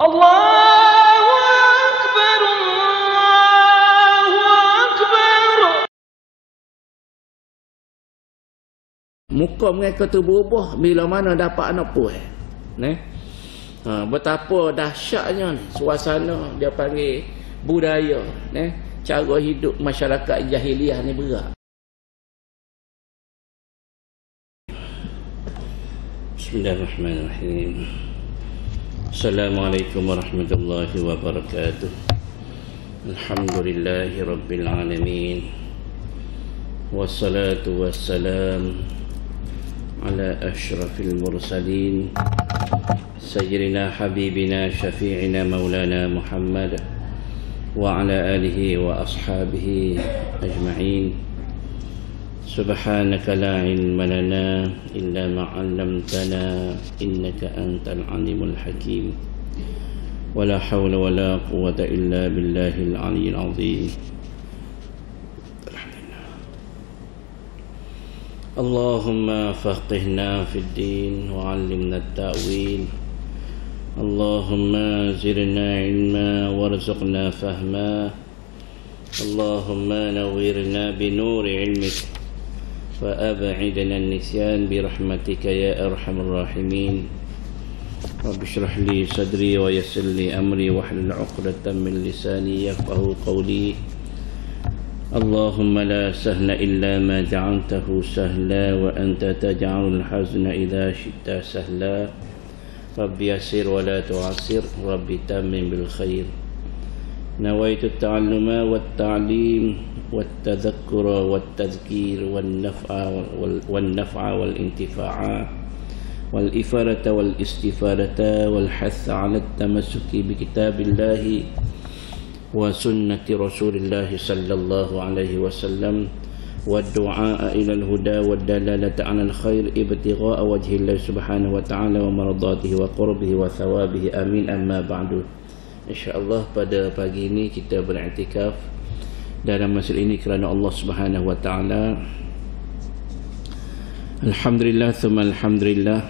Allahu Akbar, Allahu Akbar. Muka mereka tu berubah bila mana dapat anak puan. Betapa dahsyatnya ni suasana, dia panggil budaya, cara hidup masyarakat jahiliah ni berat. Bismillahirrahmanirrahim. Assalamualaikum warahmatullahi wabarakatuh. Alhamdulillahi rabbil alamin. Wassalatu wassalam ala ashrafil mursalin sayyidina habibina syafi'ina maulana Muhammad wa ala alihi wa ashabihi ajma'in. Subhanaka la ilma lana illa ma 'allamtana innaka antal alimul hakim. Wala hawla wala quwwata illa billahil aliyyil azim. Allahumma faqihna fid din wa 'allimna at-ta'wil. Allahumma zidna ilma warzuqna fahma. Allahumma nawwirna bi nuri ilmik وأبعدنا النسيان برحمتك يا أرحم الراحمين. رب اشرح لي صدري ويسر لي أمري واحلل عقدة من لساني يفقهوا قولي. اللهم لا سهل إلا ما جعلته سهلا وأنت تجعل الحزن إذا شئت سهلا. رب يسر ولا تعسر، رب تمم بالخير. نويت التعلم والتعليم والتذكر والتذكير والنفع والانتفاع والإفادة والاستفادة والحث على التمسك بكتاب الله وسنة رسول الله صلى الله عليه وسلم والدعاء إلى الهدى والدلالة على الخير ابتغاء وجه الله سبحانه وتعالى ومرضاته وقربه وثوابه. آمين. أما بعد. InsyaAllah pada pagi ini kita beriktikaf dalam masjid ini kerana Allah Subhanahu wa taala. Alhamdulillah thumma alhamdulillah.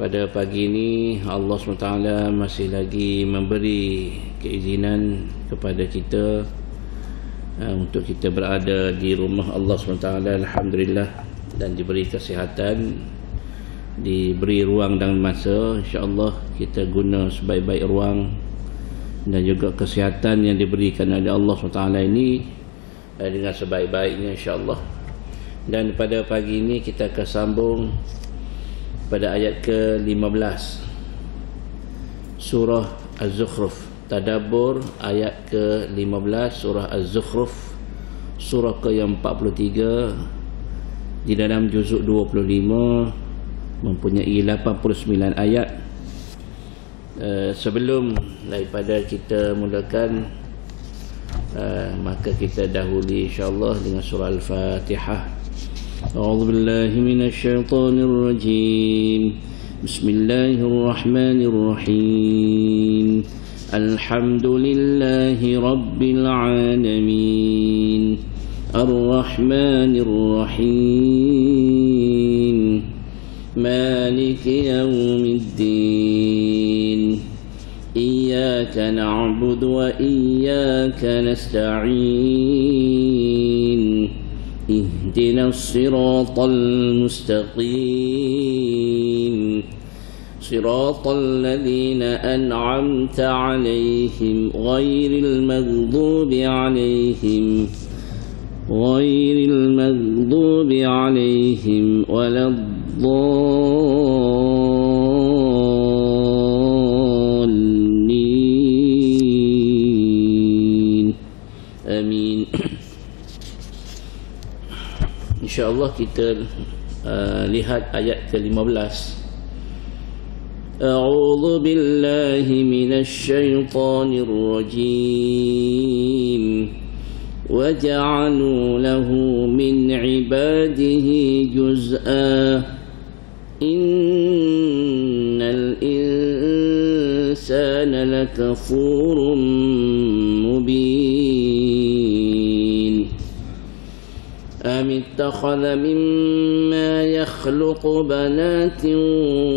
Pada pagi ini Allah Subhanahu wa taala masih lagi memberi keizinan kepada kita untuk kita berada di rumah Allah Subhanahu wa taala, alhamdulillah, dan diberi kesihatan, diberi ruang dan masa. InsyaAllah kita guna sebaik-baik ruang dan juga kesihatan yang diberikan oleh Allah SWT ini dengan sebaik-baiknya, insyaAllah. Dan pada pagi ini kita akan sambung pada ayat ke-15 surah Az-Zukhruf. Tadabbur ayat ke-15 surah Az-Zukhruf, surah ke-43 di dalam juzuk 25, mempunyai 89 ayat. Sebelum daripada kita mulakan, maka kita dahului insyaAllah dengan surah Al-Fatihah. A'udzu billahi minasyaitonir rajim. Bismillahirrahmanirrahim. Alhamdulillahi rabbil alamin. Ar-Rahmanir Rahim. مالك يوم الدين إياك نعبد وإياك نستعين اهدنا الصراط المستقيم صراط الذين أنعمت عليهم غير المغضوب عليهم ولا الضالين. آمين. InsyaAllah kita lihat ayat ke-15. A'udzu billahi minasy syaithanir rajim. وَجَعَلُوا لَهُ مِنْ عِبَادِهِ جُزْءًا إِنَّ الْإِنسَانَ لَكَفُورٌ مُبِينٌ أَمِ اتَّخَذَ مِمَّا يَخْلُقُ بَنَاتٍ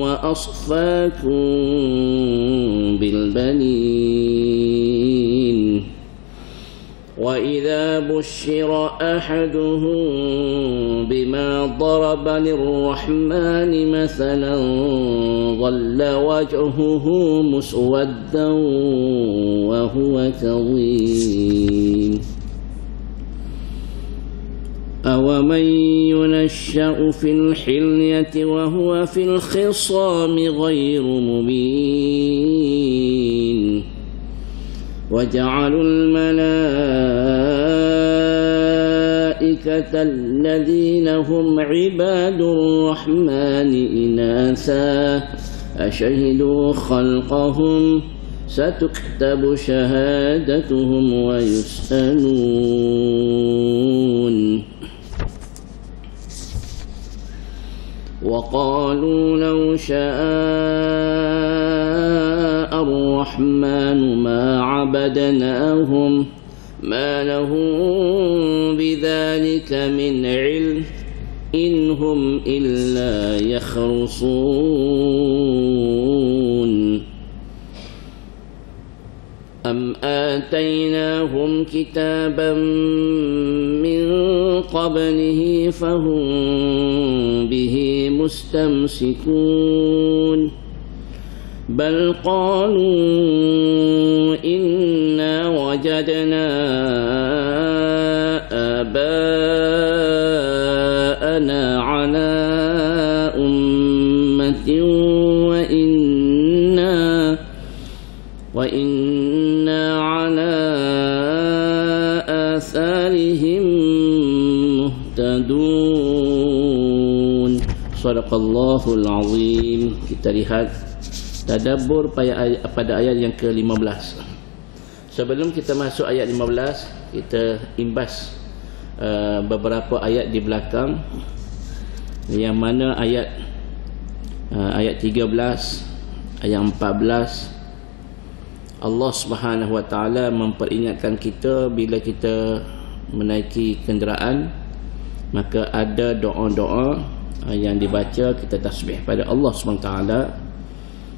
وَأَصْفَاكُمْ بِالْبَنِينَ البنين وإذا بشر أحدهم بما ضرب للرحمن مثلا ظل وجهه مسودا وهو كظيم أومن ينشأ في الحلية وهو في الخصام غير مبين وجعلوا الملائكة الذين هم عباد الرحمن إناثا أشهدوا خلقهم ستكتب شهادتهم ويسألون وقالوا لو شاء الرحمن ما عبدناهم ما لهم بذلك من علم إن هم إلا يخرصون أم آتيناهم كتابا من قبله فهم به مستمسكون بل قالوا إنا وجدنا آباءنا على أمة وإنا على آثارهم مهتدون. Sadaqallahul azim. Kita lihat tadabbur pada ayat yang ke-15. Sebelum kita masuk ayat 15, kita imbas beberapa ayat di belakang, yang mana ayat 13, ayat 14, Allah Subhanahu wa taala memperingatkan kita bila kita menaiki kenderaan, maka ada doa-doa yang dibaca, kita tasbih pada Allah Subhanahu wa taala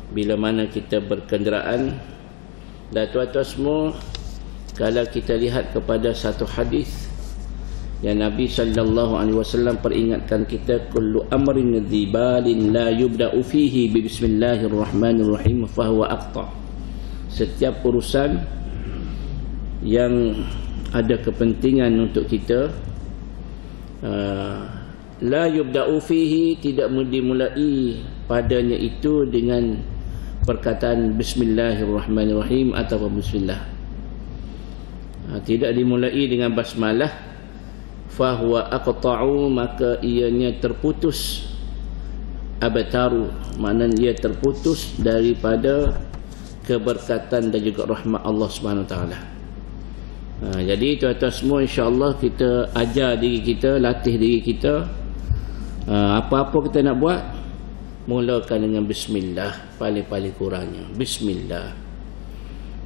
bila mana kita berkenderaan. Dan tuan-tuan semua, kalau kita lihat kepada satu hadis yang Nabi sallallahu alaihi wasallam peringatkan kita, kullu amrin dhibalin la yubda'u fihi bi bismillahirrahmanirrahim fa huwa aqta. Setiap urusan yang ada kepentingan untuk kita, la yubda'u fihi, tidak dimulai padanya itu dengan perkataan bismillahirrahmanirrahim atau bismillah, tidak dimulai dengan basmalah, fahuwa aqta'u, maka ianya terputus, abtaru, maknanya ia terputus daripada keberkatan dan juga rahmat Allah Subhanahu wa taala. Jadi tuan-tuan semua, insya-Allah kita ajar diri kita, latih diri kita, apa-apa kita nak buat, mulakan dengan bismillah, paling-paling kurangnya bismillah,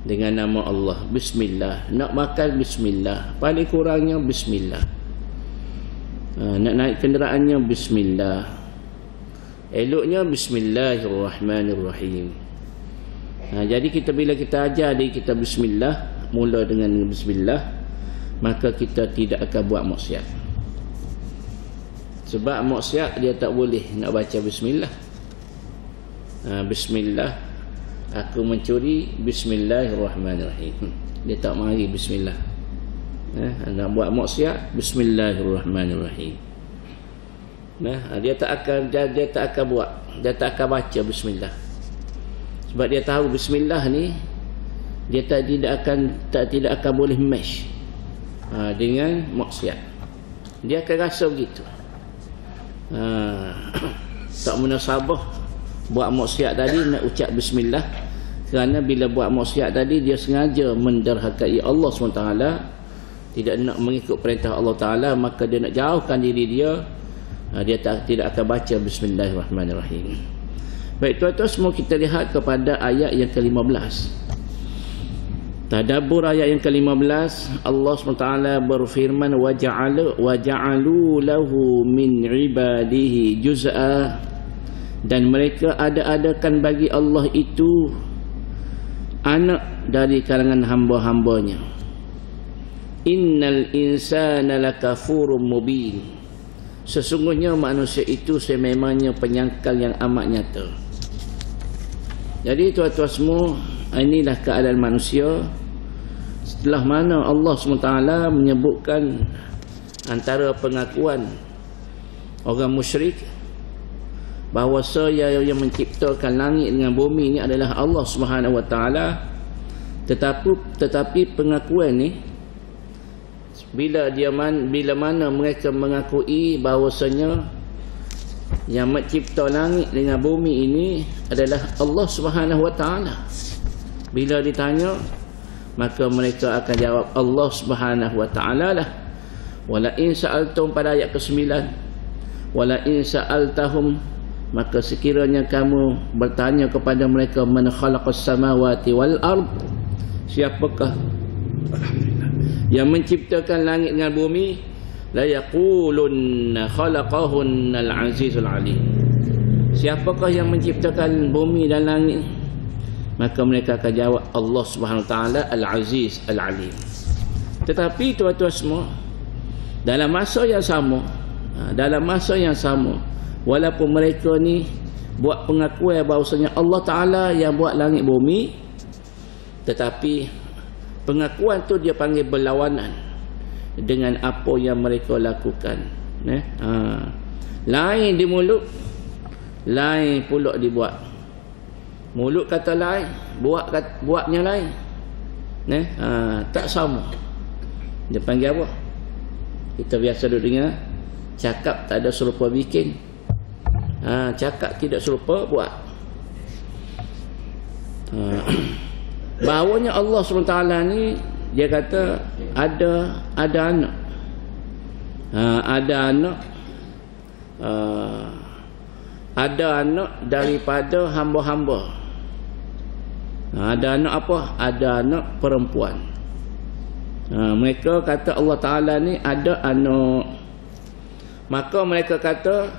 dengan nama Allah, bismillah. Nak makan, bismillah, paling kurangnya bismillah. Nak naik kenderaannya, bismillah. Eloknya bismillahirrahmanirrahim. Jadi kita, bila kita ajar diri kita bismillah, mula dengan bismillah, maka kita tidak akan buat maksiat. Sebab maksiat dia tak boleh nak baca bismillah. Bismillah, aku mencuri, bismillahirrahmanirrahim. Dia tak mari bismillah. Nak buat maksiat, bismillahirrahmanirrahim. Dia tak akan buat, dia tak akan baca bismillah. Sebab dia tahu bismillah ni dia tidak akan boleh mesh dengan maksiat. Dia akan rasa begitu. Tak munasabah buat maksiat tadi nak ucap bismillah, kerana bila buat maksiat tadi dia sengaja menderhakai Allah SWT, tidak nak mengikut perintah Allah Ta'ala, maka dia nak jauhkan diri dia, tidak akan baca bismillahirrahmanirrahim. Baik tuan-tuan semua, kita lihat kepada ayat yang ke-15. Tadabbur ayat yang ke-15, Allah SWT berfirman, waja'alu lahu min ibadihi juz'a, dan mereka ada-adakan bagi Allah itu anak dari kalangan hamba-hambanya. Innal insana lakafurun mubin. Sesungguhnya manusia itu sememangnya penyangkal yang amat nyata. Jadi tuan-tuan semua, inilah keadaan manusia setelah mana Allah SWT menyebutkan antara pengakuan orang musyrik bahawa yang menciptakan langit dengan bumi ini adalah Allah SWT. Tetapi pengakuan ni bila mana mereka mengakui bahawasanya yang mencipta langit dengan bumi ini adalah Allah SWT, bila ditanya maka mereka akan jawab Allah SWT lah. Wala in sa'altum, pada ayat ke-9, wala in sa'altahum, maka sekiranya kamu bertanya kepada mereka, man khalaqas samawati wal ard, siapakah yang menciptakan langit dengan bumi, la yaqulunna khalaqahunna al-azizul alim. Siapakah yang menciptakan bumi dan langit? Maka mereka akan jawab Allah Subhanahu Wa Taala Al-Aziz Al-Alim. Tetapi tuan-tuan semua, dalam masa yang sama, walaupun mereka ni buat pengakuan bahawasanya Allah Taala yang buat langit bumi, tetapi pengakuan tu dia panggil berlawanan dengan apa yang mereka lakukan. Lain di mulut, lain pula dibuat. Mulut kata lain, buatnya lain. Tak sama. Dia panggil apa? Kita biasa duduk dengar, cakap tak ada serupa bikin. Cakap tidak serupa buat. Bahawanya Allah SWT ni, dia kata ada anak. Ada anak daripada hamba-hamba. Ada anak apa? Ada anak perempuan. Mereka kata Allah Ta'ala ni ada anak. Maka mereka kata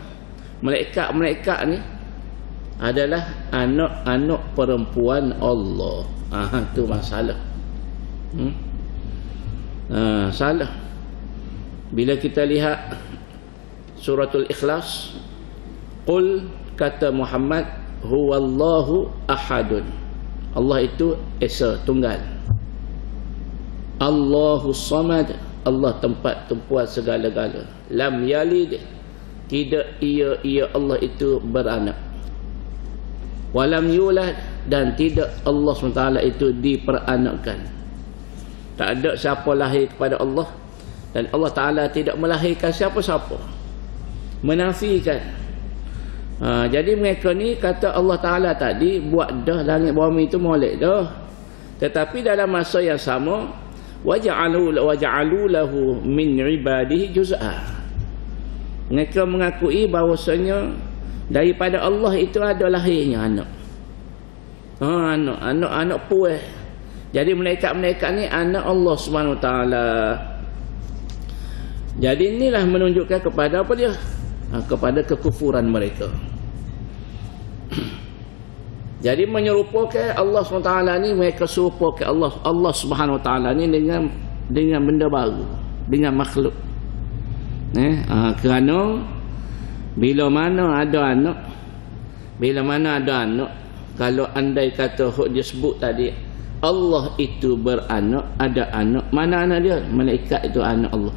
malaikat-malaikat ni adalah anak-anak perempuan Allah. Itu masalah. Salah. Bila kita lihat suratul Ikhlas, qul, kata Muhammad, huwallahu ahadun. Allah itu esa, tunggal. Allahus samad, Allah tempat tumpuan segala-gala. Lam yalid, tidak ia Allah itu beranak. Walam yulad, dan tidak Allah SWT itu diperanakkan. Tak ada siapa lahir kepada Allah, dan Allah Ta'ala tidak melahirkan siapa-siapa. Menafikan. Jadi mereka ni kata Allah Ta'ala tadi buat dah langit bumi itu molek dah. Tetapi dalam masa yang sama, waja'alu lahu min ibadihi juz'a. Mereka mengakui bahawasanya daripada Allah itu ada lahirnya anak. Anak puas. Jadi malaikat-malaikat ni anak Allah SWT. Jadi inilah menunjukkan kepada apa dia? Kepada kekufuran mereka. Jadi menyerupakan Allah SWT ni, mereka serupakan Allah Subhanahu Wa Taala ni dengan benda baru, dengan makhluk. Kerana bila mana ada anak, kalau andai kata hok dia sebut tadi Allah itu beranak, ada anak, mana anak dia? Malaikat itu anak Allah.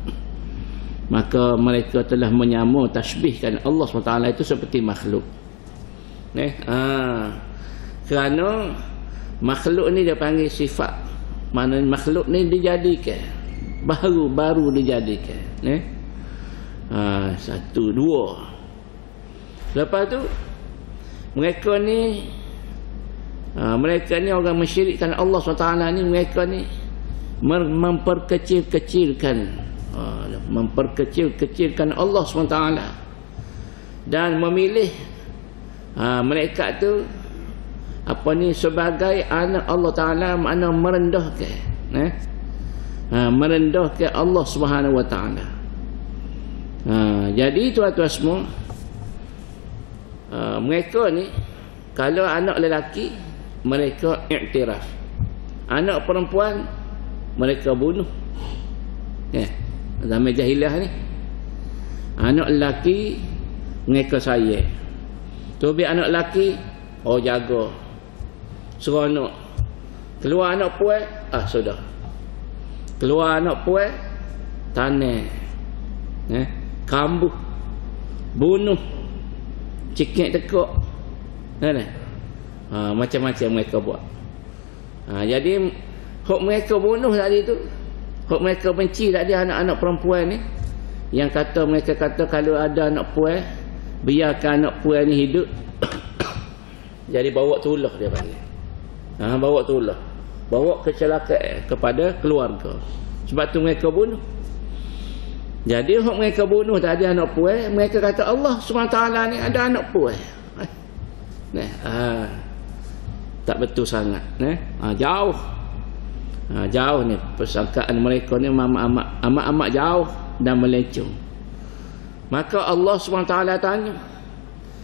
Maka mereka telah menyama tasbihkan Allah SWT itu seperti makhluk. Kerana makhluk ni dia panggil sifat. Mana makhluk ni dijadikan, baru dijadikan. Satu, dua. Lepas tu mereka ni orang mensyirikkan Allah SWT ni, mereka ni memperkecilkan Allah SWT dan memilih mereka tu sebagai anak Allah Ta'ala, makna merendahkan Allah Subhanahu Wa Ta'ala. Jadi tuan-tuan semua, mereka ni kalau anak lelaki, mereka iktiraf, Anak perempuan mereka bunuh. Zaman jahiliah ni. Anak lelaki mereka sayang. Tu biar anak lelaki jaga. Seronok. Keluar anak puan, sudah. Keluar anak puan, tanah. Kambuh. Bunuh. Cikik tekuk. Macam-macam mereka buat. Jadi hak mereka bunuh tadi tu, hak mereka benci tadi anak-anak perempuan ni, yang mereka kata kalau ada anak puan, biarkan anak puan ni hidup. Jadi bawa tulah dia panggil. Bawa tulah. Bawa kecelakaan kepada keluarga. Sebab tu mereka bunuh. Jadi hak mereka bunuh tadi anak puan, mereka kata Allah SWT ni ada anak puan. Tak betul sangat. Jauh. Jauh ni persangkaan mereka ni amat jauh dan melencong. Maka Allah SWT tanya,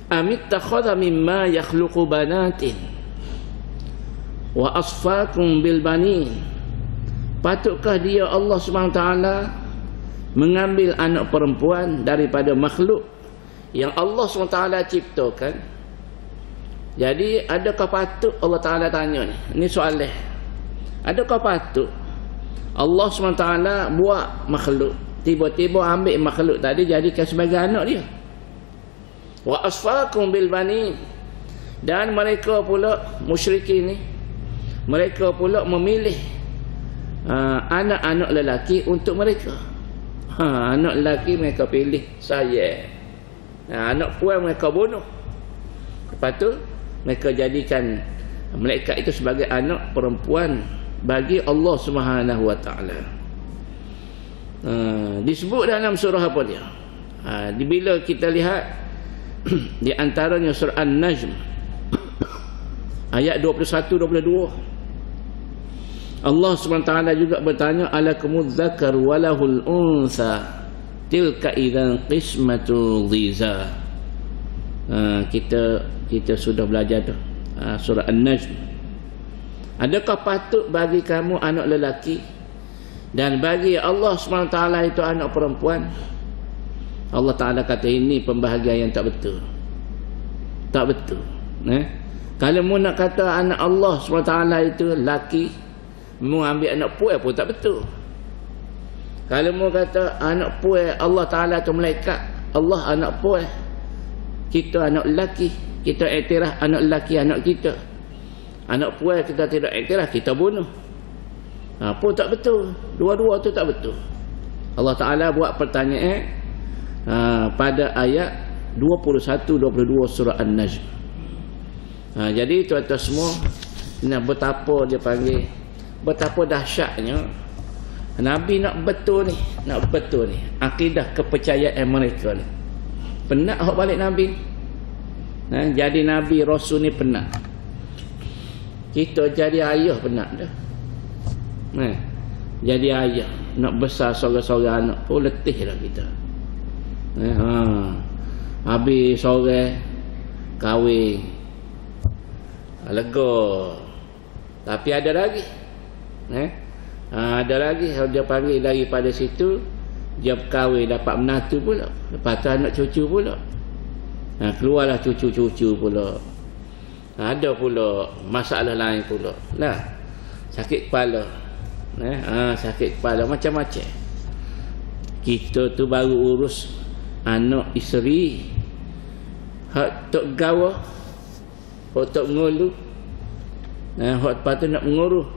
amittakhadha mimma yakhluqu banatin wa asfakum bil banin. Patutkah dia Allah SWT mengambil anak perempuan daripada makhluk yang Allah SWT ciptakan? Jadi adakah patut Allah Ta'ala tanya ni? Ini soalan. Adakah patut Allah SWT buat makhluk, tiba-tiba ambil makhluk tadi jadikan sebagai anak dia? Wa asfakum bil banin. Dan mereka pula musyrikin ni, mereka pula memilih anak-anak lelaki untuk mereka. Anak lelaki mereka pilih saya. Anak puan mereka bunuh. Lepas tu mereka jadikan malaikat itu sebagai anak perempuan bagi Allah Subhanahu Wa Taala. Disebut dalam surah apa dia? Bila kita lihat di antaranya surah An-Najm ayat 21-22, Allah SWT juga bertanya, alakumuz zakar walahul unsa tilka idzan qismatul dhiza. Kita sudah belajar tu, surah An-Najm. Adakah patut bagi kamu anak lelaki dan bagi Allah SWT itu anak perempuan? Allah Ta'ala kata ini pembahagian yang tak betul. Tak betul. Kalau mu nak kata anak Allah SWT itu lelaki, mu ambil anak puan pun tak betul. Kalau mu kata anak puan Allah Ta'ala itu malaikat, Allah anak puan, kita anak lelaki, kita iktiraf anak lelaki anak kita. Anak puan kita tidak iktiraf, kita bunuh. Pun tak betul. Dua-dua tu tak betul. Allah Ta'ala buat pertanyaan pada ayat 21-22 surah An-Najm. Jadi tuan-tuan semua, betapa dia panggil, betapa dahsyatnya Nabi nak betul ni, akidah kepercayaan mereka ni. Penat hak balik Nabi. Jadi Nabi Rasul ni penat. Kita jadi ayah penat dah. Jadi ayah nak besar seorang-seorang anak pun letih dah kita. Habis sore kahwin, lega. Tapi ada lagi. Ada lagi dia panggil daripada situ, dia kahwin dapat menantu pula, lepas tu anak cucu pula. Keluarlah cucu-cucu pula. Ada pula masalah lain pula. Sakit kepala. Sakit kepala macam-macam. Kita tu baru urus anak isteri, hak tok gawa, hak tok ngulu, hak lepas tu nak menguruh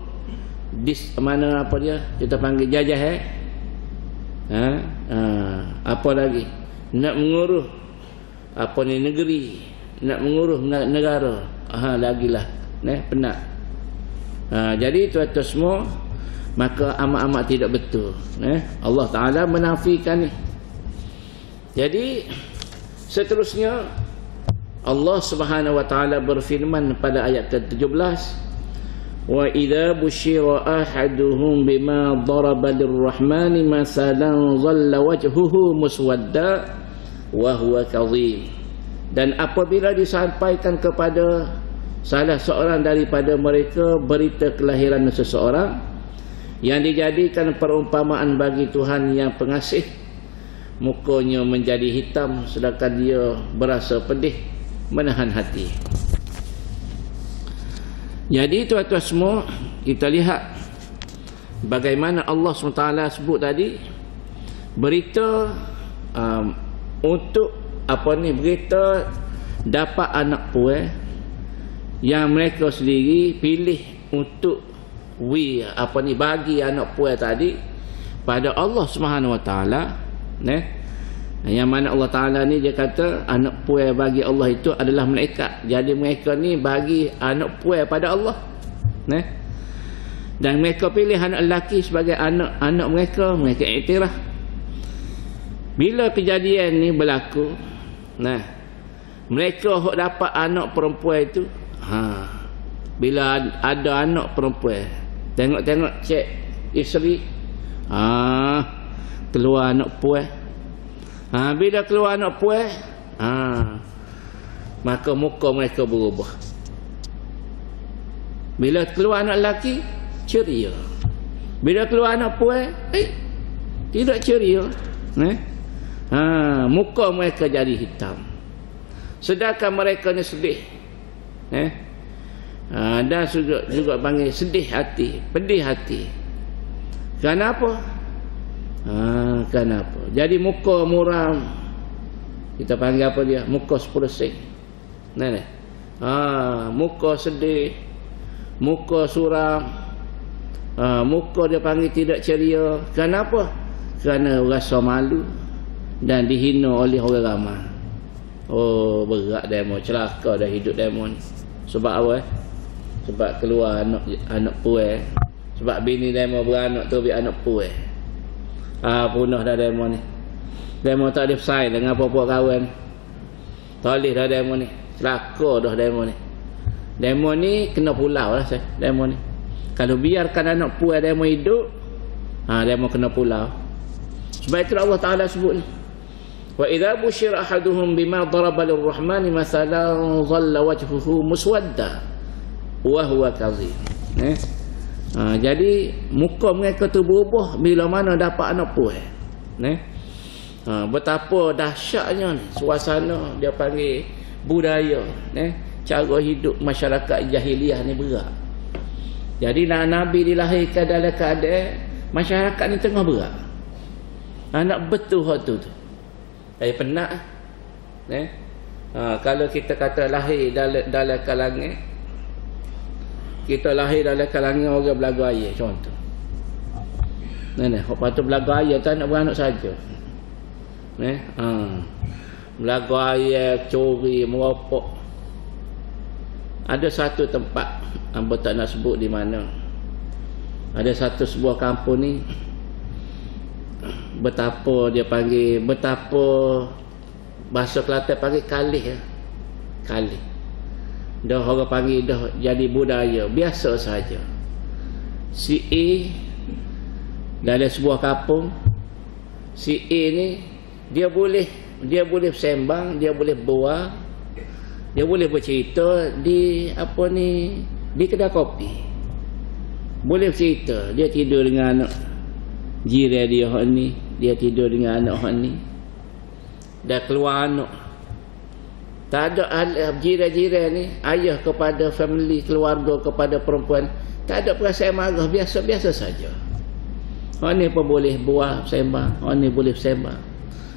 mana apa dia kita panggil jajah. Apa lagi nak menguruh apa ni negeri, nak menguruh negara, lagilah penat. Jadi tuan-tuan semua, maka amat-amat tidak betul. Allah Ta'ala menafikan ni. Jadi seterusnya Allah Subhanahu Wa Ta'ala berfirman pada ayat ke-17, wa idza busyira ahaduhum bima daraba lirrahmani masalan dhalla wajhuhu muswadda wa huwa kadhim. Dan apabila disampaikan kepada salah seorang daripada mereka berita kelahiran seseorang yang dijadikan perumpamaan bagi Tuhan yang pengasih. Mukanya menjadi hitam sedangkan dia berasa pedih, menahan hati. Jadi tuan-tuan semua, kita lihat bagaimana Allah SWT sebut tadi berita untuk berita dapat anak puan yang mereka sendiri pilih untuk bagi anak puan tadi pada Allah SWT. Yang mana Allah Ta'ala ni dia kata anak puan bagi Allah itu adalah malaikat. Jadi mereka ni bagi anak puan pada Allah. Dan mereka pilih anak lelaki sebagai anak mereka iktiraf. Bila kejadian ni berlaku, mereka hok dapat anak perempuan itu, bila ada anak perempuan, tengok cek isteri, keluar anak puan. Bila keluar anak puan, maka muka mereka berubah. Bila keluar anak lelaki, ceria. Bila keluar anak puan, tidak ceria. Muka mereka jadi hitam. Sedangkan mereka ni sedih. Dan juga panggil sedih hati, pedih hati. Kenapa? Kenapa? Jadi muka muram, kita panggil apa dia? Muka 10 sen. Muka sedih, muka suram, muka dia panggil tidak ceria. Kenapa? Kerana rasa malu dan dihina oleh orang ramai. Oh, berat demo, celaka dah hidup demo ni. Sebab apa? Sebab keluar anak puan. Sebab bini demo beranak tu anak puan. Punah dah demo ni. Demo tak ada bersaing dengan apa-apa kawan. Tak boleh dah demo ni. Celaka dah demo ni. Demo ni kena pulau lah saya. Demo ni. Kalau biarkan anak puan demo hidup, demo kena pulau. Sebab itu Allah Ta'ala sebut ni. Wa idza busyira ahaduhum bima daraba lirrahmani mathalan dhalla wajhuhu muswadda wa huwa kadhib. Jadi muka mereka tu berubah bila mana dapat anak puan. Betapa dahsyatnya ni suasana dia panggil budaya, cara hidup masyarakat jahiliah ni berat. Jadi Nabi dilahirkan dalam keadaan masyarakat ni tengah berat. Nak betul hak tu. Saya penat. Kalau kita kata lahir dalam kalangan, kita lahir dalam kalangan orang belaga ayah contoh. Lepas tu belaga ayah tak nak beranak saja. Belaga ayah, curi, merokok. Ada satu tempat, hamba tak nak sebut di mana. Ada satu sebuah kampung ni, betapa bahasa Kelantan panggil kalih. Kalih. Dah orang panggil dah jadi budaya biasa saja. Si A dalam sebuah kampung, si A ni dia boleh sembang, dia boleh bual, dia boleh bercerita di di kedai kopi. Boleh cerita, dia tidur dengan anak jiran dia hak ni, dia tidur dengan anak hak ni. Dah keluar anak. Tak ada jiran-jiran ni, ayah kepada family, keluarga kepada perempuan, tak ada perasaan marah, biasa-biasa saja. Hak ni pun boleh buah sembang, hak ni boleh sembang.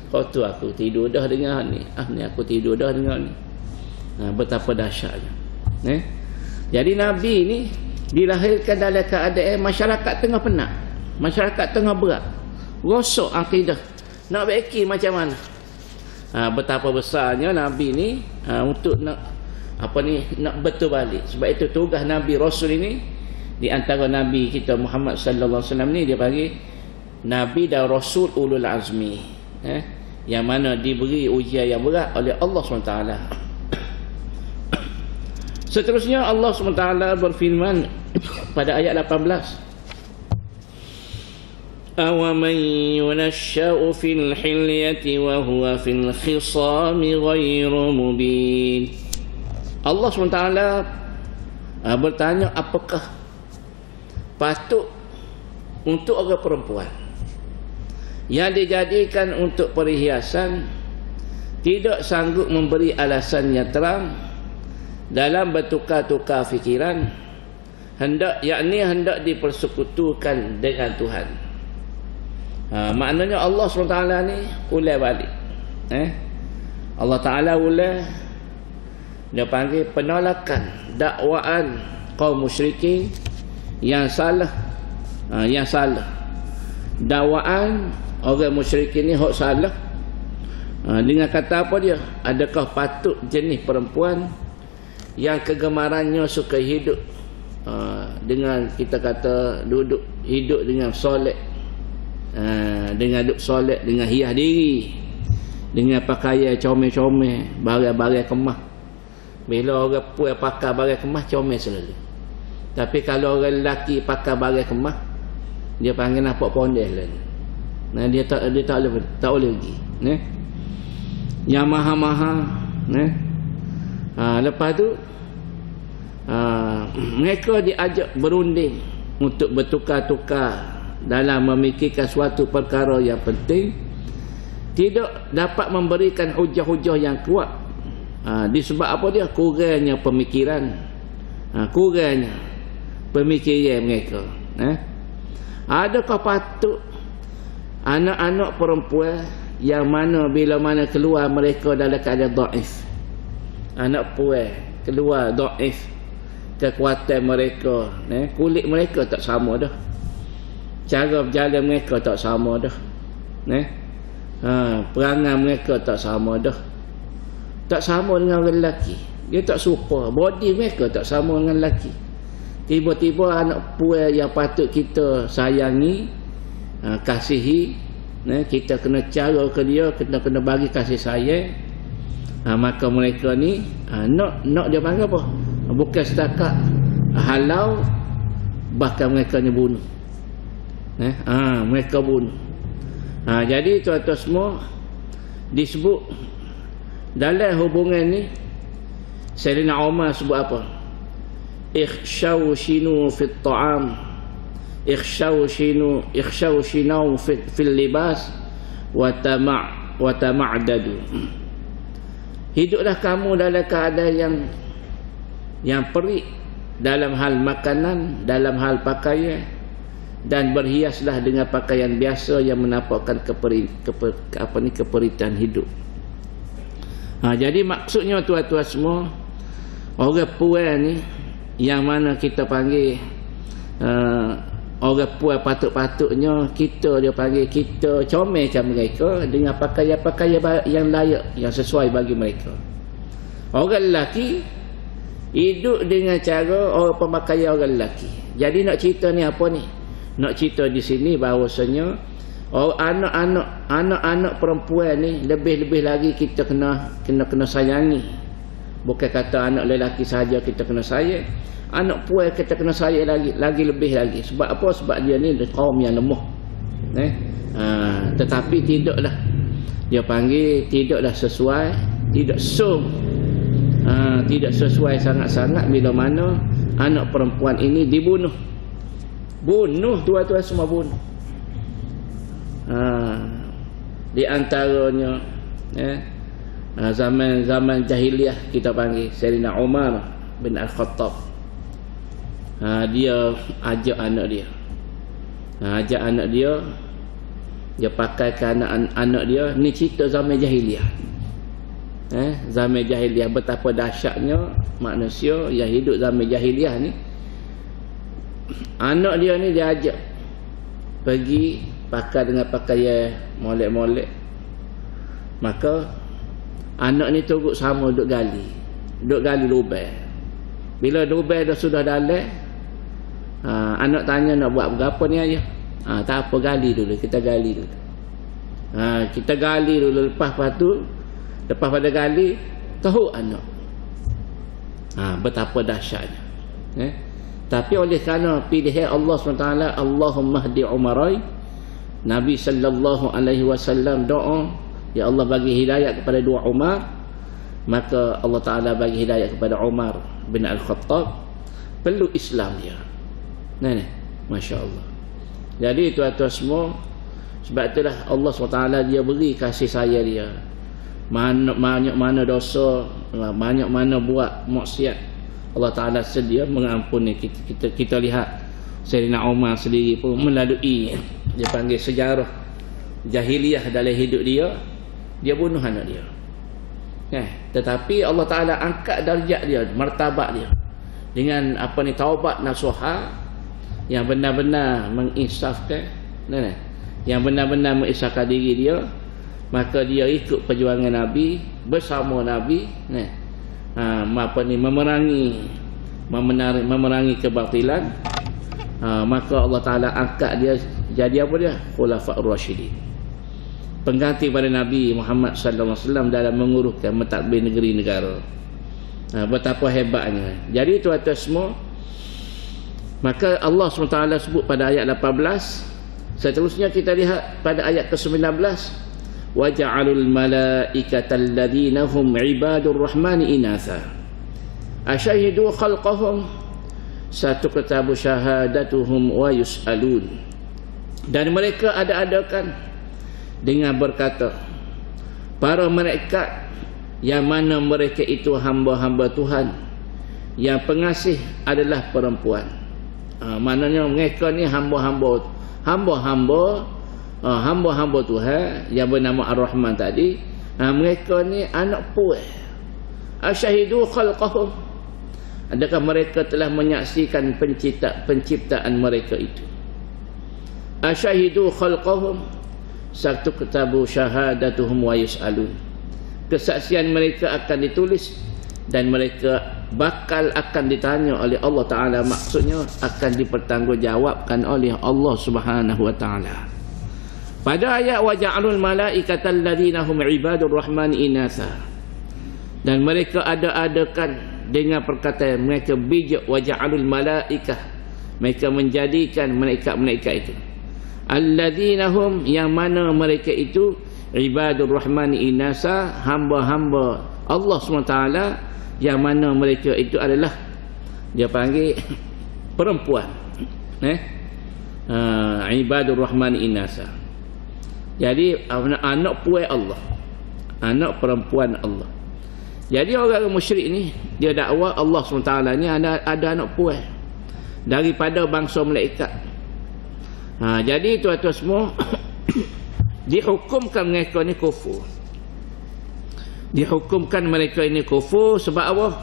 Kau tu aku tidur dah dengan ni, ni aku tidur dah dengan ni. Betapa dahsyatnya. Jadi Nabi ni dilahirkan dalam keadaan masyarakat tengah penat, masyarakat tengah berat, rosak akidah, nak baiki macam mana. Betapa besarnya Nabi ni untuk nak betul balik. Sebab itu tugas Nabi Rasul ini, di antara Nabi kita Muhammad sallallahu alaihi wasallam ni, dia panggil Nabi dan Rasul ulul azmi, yang mana diberi ujian yang berat oleh Allah SWT. Seterusnya Allah SWT berfirman pada ayat 18, أَوَمَنْ يُنَشَّأُ فِي الْحِلْيَةِ وَهُوَ فِي الْخِصَامِ غَيْرُ مُبِينٍ. Allah SWT bertanya apakah patut untuk orang perempuan yang dijadikan untuk perhiasan tidak sanggup memberi alasan yang terang dalam bertukar-tukar fikiran, hendak dipersekutukan dengan Tuhan. Maknanya Allah SWT ni ulai balik. Allah Ta'ala ulai, dia panggil penolakan dakwaan kaum musyrikin yang salah. Yang salah, dakwaan orang musyrikin ni hak salah. Dengan kata apa dia? Adakah patut jenis perempuan yang kegemarannya suka hidup dengan, kita kata, hidup dengan solek, dengan duduk solek, dengan hias diri, dengan pakaian comel-comel, barang-barang kemah. Bila orang puan pakai barang kemah, comel selalu. Tapi kalau orang lelaki pakai barang kemah, dia panggil nampak pondeh lah. Dia tak boleh pergi. Yang mahal-mahal. Lepas tu mereka diajak berunding untuk bertukar-tukar dalam memikirkan suatu perkara yang penting, tidak dapat memberikan hujah-hujah yang kuat. Disebab apa dia? Kurangnya pemikiran, kurangnya pemikiran mereka. Adakah patut anak-anak perempuan yang mana bila mana keluar mereka dalam keadaan dhaif, anak perempuan keluar dhaif, kekuatan mereka, kulit mereka tak sama dah, cara berjalan mereka tak sama dah, perangai mereka tak sama dah, tak sama dengan orang lelaki. Dia tak serupa, body mereka tak sama dengan lelaki. Tiba-tiba anak perempuan yang patut kita sayangi, kasihi, kita kena cara ke dia, kena bagi kasih sayang, maka mereka ni nak dia panggil apa? Bukan setakat halau, bahkan mereka ni bunuh. Mereka bunuh. Jadi tuan-tuan semua, disebut dalam hubungan ni, Sayyidina Umar sebut apa? Ikhshawshinu fit ta'am, ikhshawshinu fil libas, wa tama'dadu. Hiduplah kamu dalam keadaan yang perik dalam hal makanan, dalam hal pakaian, dan berhiaslah dengan pakaian biasa yang menampakkan keperitan hidup. Jadi maksudnya tuan-tuan semua, orang puan ni yang mana kita panggil orang puan, patut-patutnya kita, dia panggil kita comel macam mereka dengan pakaian-pakaian yang layak, yang sesuai bagi mereka. Orang lelaki hidup dengan cara orang pemakaian orang lelaki. Jadi nak cerita ni apa ni? Nak cerita di sini bahawasanya anak-anak perempuan ni lebih-lebih lagi kita kena sayangi. Bukan kata anak lelaki saja kita kena sayang, anak perempuan kita kena sayang lagi lebih lagi. Sebab apa? Sebab dia ni kaum yang lemah. Tetapi tidaklah, dia panggil tidaklah sesuai, tidak sesuai sangat-sangat bila mana anak perempuan ini dibunuh. Bunuh, tuan-tuan semua bunuh. Di antaranya zaman jahiliah kita panggil Sayyidina Umar bin Al-Khattab. Dia ajak anak dia, dia pakaikan anak dia. Ni cerita zaman jahiliah. Zaman jahiliah, betapa dahsyatnya manusia yang hidup zaman jahiliah ni. Anak dia ni dia ajak pergi pakai dengan pakaian molek-molek. Maka anak ni turut sama duk gali lubang. Bila lubang dah sudah dalam, anak tanya nak buat berapa ni ayah? Tak apa, gali dulu, kita gali dulu. Kita gali dulu, lepas pada gali, tahu anak. Betapa dahsyatnya. Tapi oleh kerana pilihan Allah SWT, Allahumma hdi Umarai, Nabi sallallahu alaihi wasallam doa, ya Allah bagi hidayah kepada dua Umar, maka Allah Ta'ala bagi hidayah kepada Umar bin Al-Khattab. perlu Islam dia. Nah, Masya Allah. Jadi tuan-tuan semua, sebab itulah Allah SWT dia beri kasih sayang dia. Mana dosa, banyak mana buat maksiat, Allah Ta'ala sedia mengampuni kita lihat Sayyidina Umar sendiri pun melalui dia panggil sejarah jahiliyah dalam hidup dia bunuh anak dia. Tetapi Allah Ta'ala angkat darjat dia, martabat dia dengan taubat nasuha yang benar-benar menginsafkan, yang benar-benar mengisahkan diri dia. Maka dia ikut perjuangan Nabi, bersama Nabi, memerangi kebatilan. Maka Allah Ta'ala angkat dia jadi apa dia? Khulafaur Rasyidin, pengganti pada Nabi Muhammad sallallahu alaihi wasallam dalam menguruskan mentadbir negeri negara. Betapa hebatnya. Jadi tuan-tuan semua, maka Allah SWT sebut pada ayat 18. Seterusnya kita lihat pada ayat ke-19, waja'alul malaikata alladhina hum ibadur rahmani inatha asyahidu khalqahum satuktabu syahadatuhum wa yus'alun. Dan mereka ada-adakan dengan berkata, para malaikat yang mana mereka itu hamba-hamba Tuhan yang pengasih adalah perempuan. Maknanya mereka ni hamba-hamba Tuhan yang bernama Ar-Rahman tadi. Mereka ni anak puan. Asyahidu khalqahum, adakah mereka telah menyaksikan penciptaan mereka itu. Asyahidu khalqahum satu kitabu syahadatuhum wa yus'alun, kesaksian mereka akan ditulis dan mereka bakal akan ditanya oleh Allah Ta'ala. Maksudnya akan dipertanggungjawabkan oleh Allah Subhanahu wa Ta'ala. Pada ayat waja'alul malaikata alladhina hum ibadur rahmani inatha, dan mereka ada-adakan dengan perkataan mereka bijak, waja'alul malaikah, mereka menjadikan malaikat-malaikat itu alladhina hum, yang mana mereka itu ibadur rahmani inatha, hamba-hamba Allah SWT yang mana mereka itu adalah dia panggil perempuan. Ibadur rahmani inatha, jadi anak puan Allah, anak perempuan Allah. Jadi orang musyrik ni dia dakwa Allah SWT ni ada anak puan daripada bangsa malaikat. Jadi tuan-tuan semua dihukumkan mereka ni kufur. Dihukumkan mereka ini kufur sebab apa?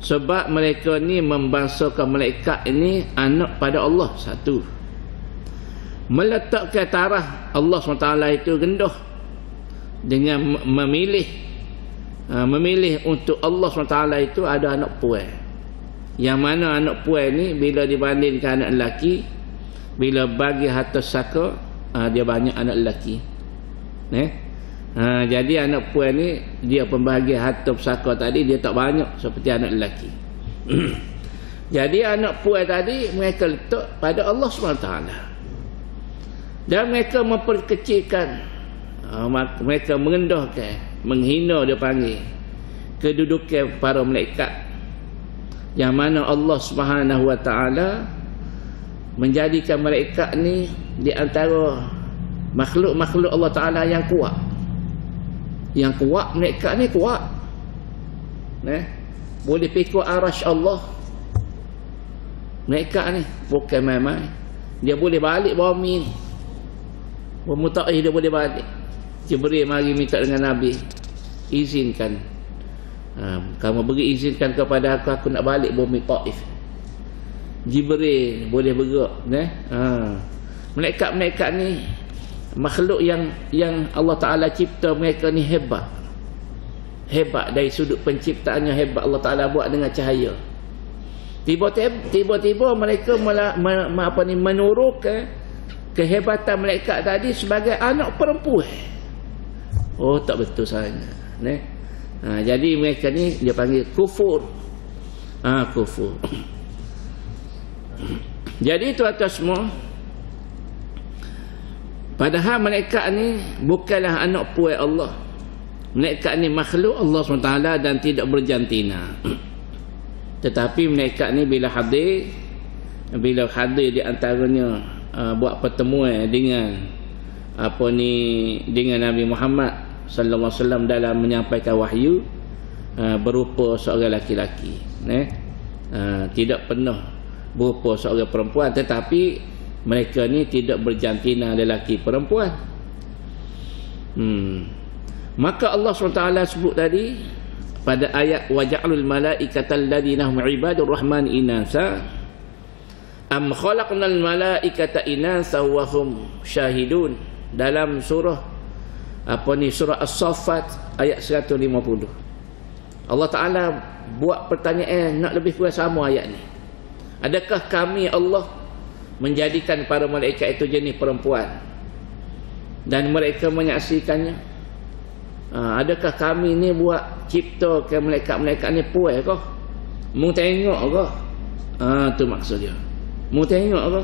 Sebab mereka ni membangsakan malaikat ini anak pada Allah. Satu, meletakkan tarah Allah SWT itu rendah dengan memilih untuk Allah SWT itu ada anak puan, yang mana anak puan ni bila dibandingkan anak lelaki, bila bagi harta saka, dia banyak anak lelaki. Jadi anak puan ni dia pembahagian harta pusaka tadi dia tak banyak seperti anak lelaki. Jadi anak puan tadi mereka letak pada Allah SWT, dan mereka memperkecilkan, mereka merendahkan, menghina dia panggil kedudukan para malaikat, yang mana Allah Subhanahu wa Ta'ala menjadikan malaikat ni di antara makhluk-makhluk Allah Ta'ala yang kuat. Yang kuat, malaikat ni kuat, boleh pikul arash Allah. Malaikat ni bukan main-main, dia boleh balik bumi ni, bermutaih dia boleh balik. Jibril mari minta dengan Nabi, izinkan, kamu beri izinkan kepada aku nak balik bumi Taif. Jibril boleh bergerak. Malaikat-malaikat ni makhluk yang Allah Ta'ala cipta, mereka ni hebat dari sudut penciptaannya hebat. Allah Ta'ala buat dengan cahaya. Tiba-tiba mereka menurunkan kehebatan malaikat tadi sebagai anak perempuan. Oh, tak betul sangat. Jadi mereka ni dia panggil kufur. Kufur. Jadi tuan-tuan semua, padahal malaikat ni bukanlah anak puan Allah. Malaikat ni makhluk Allah SWT dan tidak berjantina. Tetapi mereka ni bila hadir di antaranya buat pertemuan dengan dengan Nabi Muhammad sallallahu alaihi wasallam dalam menyampaikan wahyu, berupa seorang laki-laki, tidak pernah berupa seorang perempuan, tetapi mereka ni tidak berjantina lelaki perempuan. Maka Allah SWT sebut tadi pada ayat waja'alul malaikatal ladzina hum ibadur rahman inasa am khalaqnal malaikata inasa wa hum syahidun, dalam surah surah As-Saffat ayat 150. Allah Ta'ala buat pertanyaan nak lebih kurang sama ayat ni. Adakah kami Allah menjadikan para malaikat itu jenis perempuan dan mereka menyaksikannya? Adakah kami ni buat cipta ke malaikat-malaikat ni puas ke? Mu tengok ke? Tu maksud dia. Mu tengok ke?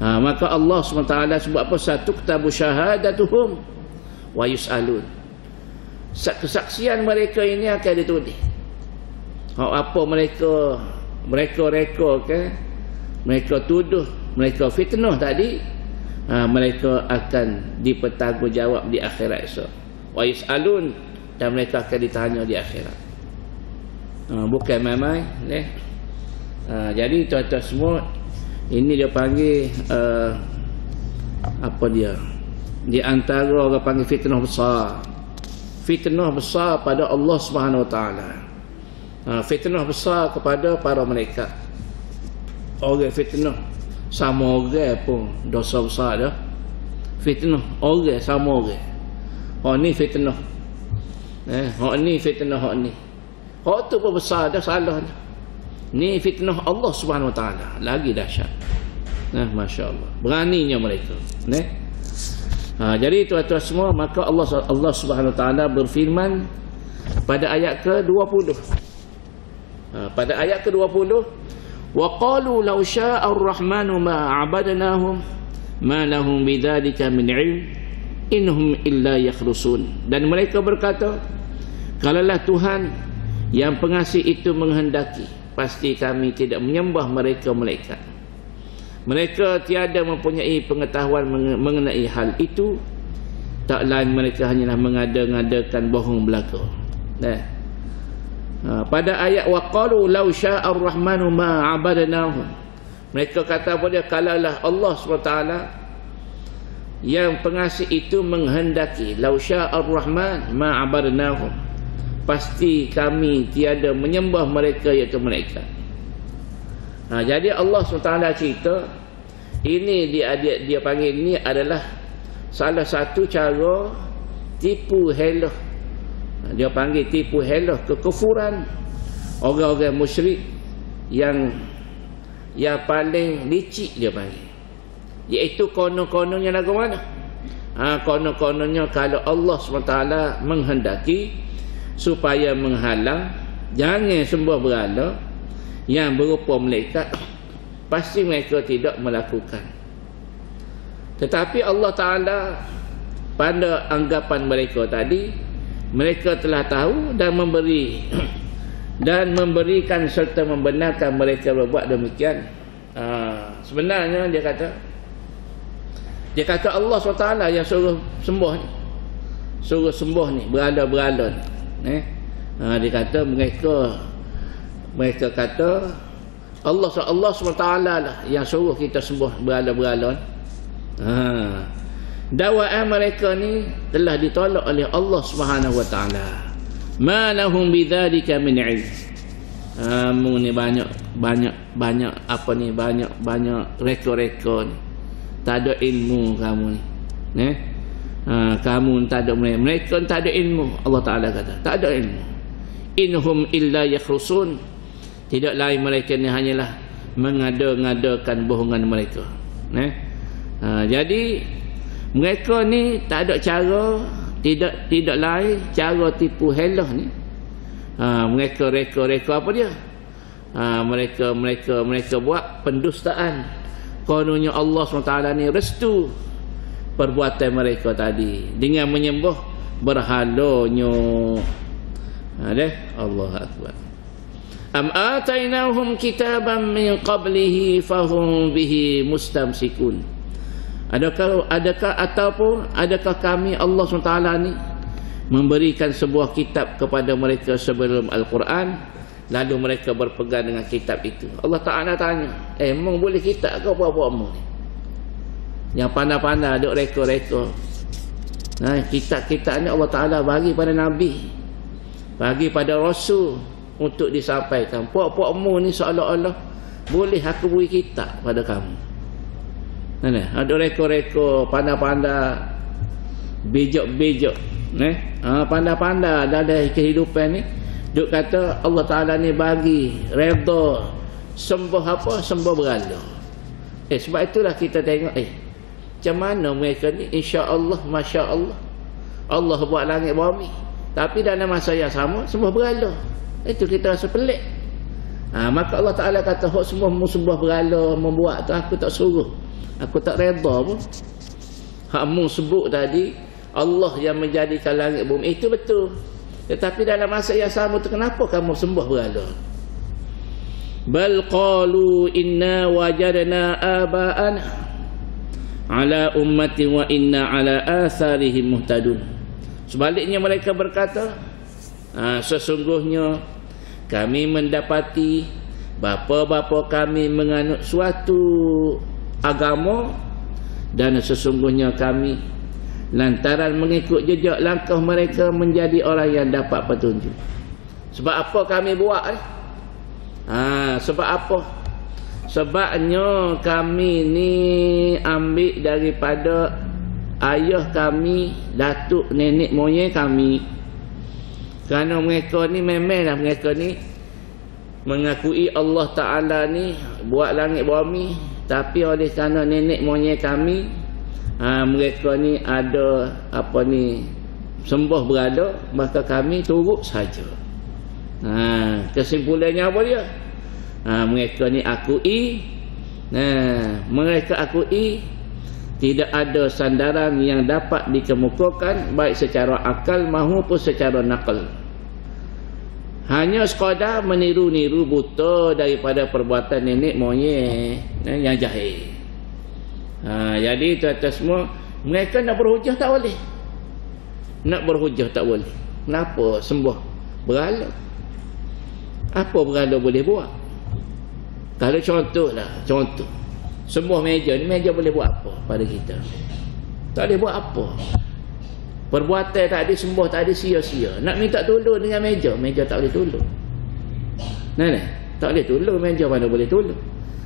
Maka Allah SWT sebut apa? Satuktabu syahadatuhum wa yus'alun. Kesaksian mereka ini akan ditulis. Apa mereka reka ke, mereka tuduh, mereka fitnah tadi, mereka akan dipertanggungjawab di akhirat esok. Wa yus'alun, dan mereka akan ditanya di akhirat. Bukan main-main, jadi tuan-tuan semua, ini dia panggil di antara orang panggil fitnah besar. Fitnah besar pada Allah Subhanahu Wa Taala. Fitnah besar kepada para malaikat. Orang fitnah sama orang pun dosa besar dah. Fitnah orang sama orang. Hak ni fitnah. Hak ni fitnah hak ni. Hak tu pun besar dah, salah dah. Ni fitnah Allah Subhanahu Wa Taala, lagi dahsyat. Masya-Allah. Beraninya mereka. Jadi tuan-tuan semua, maka Allah Subhanahu Wa Taala berfirman pada ayat ke-20. Pada ayat ke-20, wa qalu law syaa ar-rahmanu ma 'abadnahum ma lahum bidzalika min 'ilm innahum illa yakhrusun. Dan mereka berkata, kalaulah Tuhan yang pengasih itu menghendaki, pasti kami tidak menyembah mereka malaikat. Mereka tiada mempunyai pengetahuan mengenai hal itu, tak lain mereka hanyalah mengada-ngadakan bohong belaka. Pada ayat waqalu law syaa ar-rahmanu ma 'abadnahum, mereka kata apa dia? Kalaulah Allah SWT yang pengasih itu menghendaki, law syaa ar-rahman ma 'abadnahum, pasti kami tiada menyembah mereka, iaitu malaikat. Jadi Allah SWT cerita ini, dia panggil ini adalah salah satu cara tipu helah. Dia panggil tipu helah kekufuran orang-orang musyrik yang paling licik, dia panggil. Iaitu konon-kononnya lagu mana? Konon-kononnya kalau Allah SWT menghendaki supaya menghalang jangan sembah berhala yang berupa malaikat, pasti mereka tidak melakukan. Tetapi Allah Ta'ala pada anggapan mereka tadi, mereka telah tahu dan memberikan serta membenarkan mereka berbuat demikian. Sebenarnya dia kata Allah SWT yang suruh sembah ni, berhala-berhala ni. Dia kata mereka kata Allah SWT lah yang suruh kita sembah berhala-berhala. Dakwaan mereka ni telah ditolak oleh Allah Subhanahu Wa Taala. Ma lahum bidzalika min ilm. Ni banyak reka-reka ni. Tak ada ilmu kamu ni. Kamu tak ada, mereka tak ada ilmu. Allah Taala kata tak ada ilmu. Inhum illa yakhrusun, tidak lain mereka ni hanyalah mengada-ngadakan bohongan mereka. Jadi mereka ni tak ada cara, tidak lain cara tipu helah ni. Mereka reka-reka apa dia? Mereka buat pendustaan. Kononnya Allah SWT ni restu perbuatan mereka tadi dengan menyembah berhalanya. Allah Akbar. am atainahum kitaban min qablihi fahum bihi mustamsikun. Adakah kami Allah SWT ni memberikan sebuah kitab kepada mereka sebelum Al-Quran, lalu mereka berpegang dengan kitab itu? Allah Ta'ala tanya, emang boleh kitab ke apa-apa ni? Yang pandai-pandai duk reka-reka. Kitab-kitab ni Allah Ta'ala bagi pada Nabi, bagi pada Rasul untuk disampaikan. Puak-puakmu ni seolah-olah boleh aku beri kitab pada kamu. Ada reka-reka, pandai-pandai, bijak-bijak, pandai-pandai dalam kehidupan ni. Duk kata Allah Ta'ala ni bagi redha sembah apa? Sembah berhala. Sebab itulah kita tengok macam mana mereka ni, insya-Allah, masya-Allah, Allah buat langit bumi, tapi dalam masa yang sama sembah berhala. Itu kita rasa pelik. Maka Allah Ta'ala kata, hok semua sembah berhala membuat tu aku tak suruh, aku tak redha pun. Hakmu sebut tadi Allah yang menjadikan langit bumi, itu betul, tetapi dalam masa yang sama tu kenapa kamu sembah berhala? Bal qalu inna wajadna aba'ana ala ummati wa inna ala atharihim muhtadun. Sebaliknya mereka berkata, sesungguhnya kami mendapati bapa-bapa kami menganut suatu agama, dan sesungguhnya kami lantaran mengikut jejak langkah mereka menjadi orang yang dapat petunjuk. Sebab apa kami buat ni? Sebab apa? Sebabnya kami ni ambil daripada ayah kami, datuk nenek moyang kami. Kerana mereka ni memanglah mereka ni mengakui Allah Ta'ala ni buat langit bumi, tapi oleh kerana nenek moyang kami, mereka ni ada sembah berhala, maka kami turut saja. Kesimpulannya apa dia? Mereka ni akui, mereka akui tidak ada sandaran yang dapat dikemukakan baik secara akal maupun secara nakal. Hanya sekadar meniru-niru buta daripada perbuatan nenek moyang yang jahil. Jadi tuan-tuan semua, mereka nak berhujah tak boleh. Nak berhujah tak boleh. Kenapa sembah berhala? Apa berhala boleh buat? Kalau contoh sembah meja ni, meja boleh buat apa pada kita? Tak boleh buat apa. Perbuatan tak ada, sembah tak ada, sia-sia. Nak minta tolong dengan meja, meja tak boleh tolong. Tak boleh tolong, meja mana boleh tolong.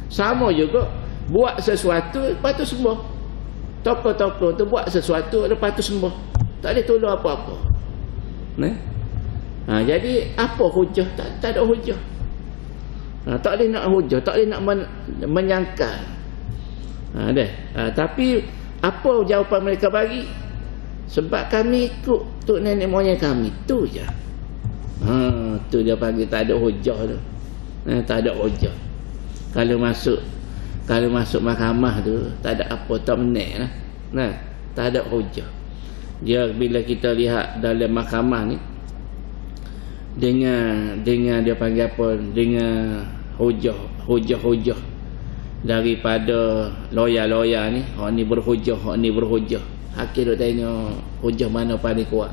Sama juga, buat sesuatu lepas tu sembah. Tokoh-tokoh tu buat sesuatu lepas tu sembah, tak boleh tolong apa-apa. Jadi apa hujah? Tak ada hujah. Tak boleh nak hujah, tak boleh nak menyangkal. Tapi apa jawapan mereka bagi? Sebab kami ikut tok nenek moyang kami, tu je. Tu dia panggil tak ada hujah tu. Tak ada hujah. Kalau masuk mahkamah tu tak ada apa, tak menek lah. Tak ada hujah. Dia bila kita lihat dalam mahkamah ni, dengan dia panggil apa, dengan hujah daripada lawyer ni, hak ni berhujah, hakim duk tengok hujah mana paling kuat.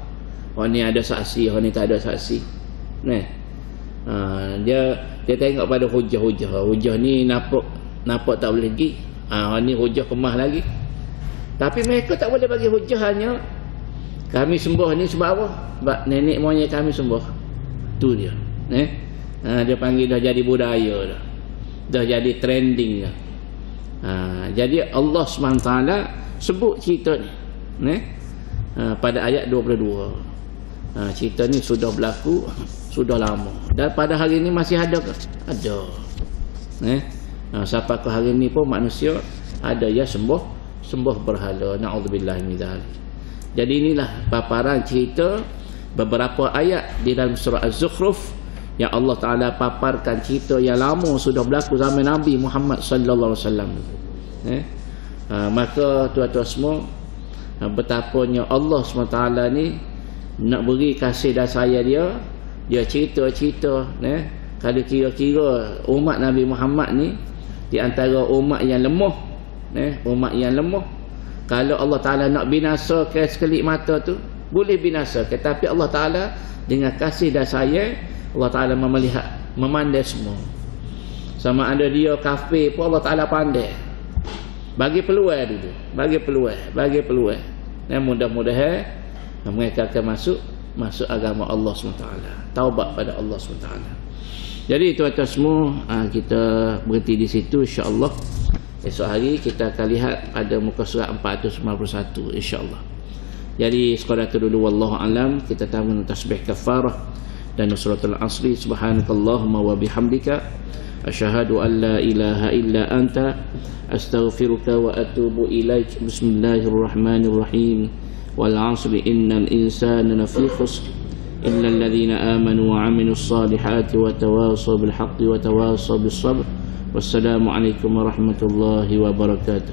Hak ni ada saksi, hak ni tak ada saksi. Dia tengok pada hujah ni nampak tak boleh pergi. Hak ni hujah kemah lagi. Tapi mereka tak boleh bagi hujah, hanya kami sembah ni sebab apa? Sebab nenek moyang kami sembah. Tu dia. Dia panggil dah jadi budaya dah. Dah jadi trending dah. Jadi Allah SWT sebut cerita ni pada ayat 22. Cerita ni sudah berlaku, sudah lama, dan pada hari ni masih ada ke? Ada. Sampai ke hari ni pun manusia ada ya sembah berhala. Na'udzubillah min dzalik. Jadi inilah paparan cerita beberapa ayat di dalam surah Az-Zukhruf yang Allah Ta'ala paparkan cerita yang lama sudah berlaku zaman Nabi Muhammad sallallahu alaihi wasallam. Maka tuan-tuan semua, betapanya Allah SWT ni nak beri kasih dan sayang dia cerita-cerita Kalau kira-kira umat Nabi Muhammad ni di antara umat yang lemah, umat yang lemah, kalau Allah Ta'ala nak binasakan sekelip mata tu boleh binasakan, tapi Allah Ta'ala dengan kasih dan sayang Allah Ta'ala melihat, memandai semua. Sama ada dia kafir pun Allah Ta'ala pandai, bagi peluang dulu, bagi peluang. Dan mudah-mudahan mereka akan masuk agama Allah SWT, taubat pada Allah SWT. Jadi tuan-tuan semua, kita berhenti di situ insya-Allah. Esok hari kita akan lihat pada muka surat 491 insya-Allah. Jadi sekadar itu dulu, wallahu alam. Kita tahu tasbih kafarah dan suratul asri. Subhanakallahumma wa bihamdika asyhadu an la ilaha illa anta astaghfiruka wa atubu ilaik. Bismillahirrahmanirrahim. Wal 'asri innal insana lafi khusr illa alladhina amanu wa 'amilus salihati wa tawasaw bil haqqi wa tawasaw bis sabr. Wassalamu alaikum warahmatullahi wabarakatuh.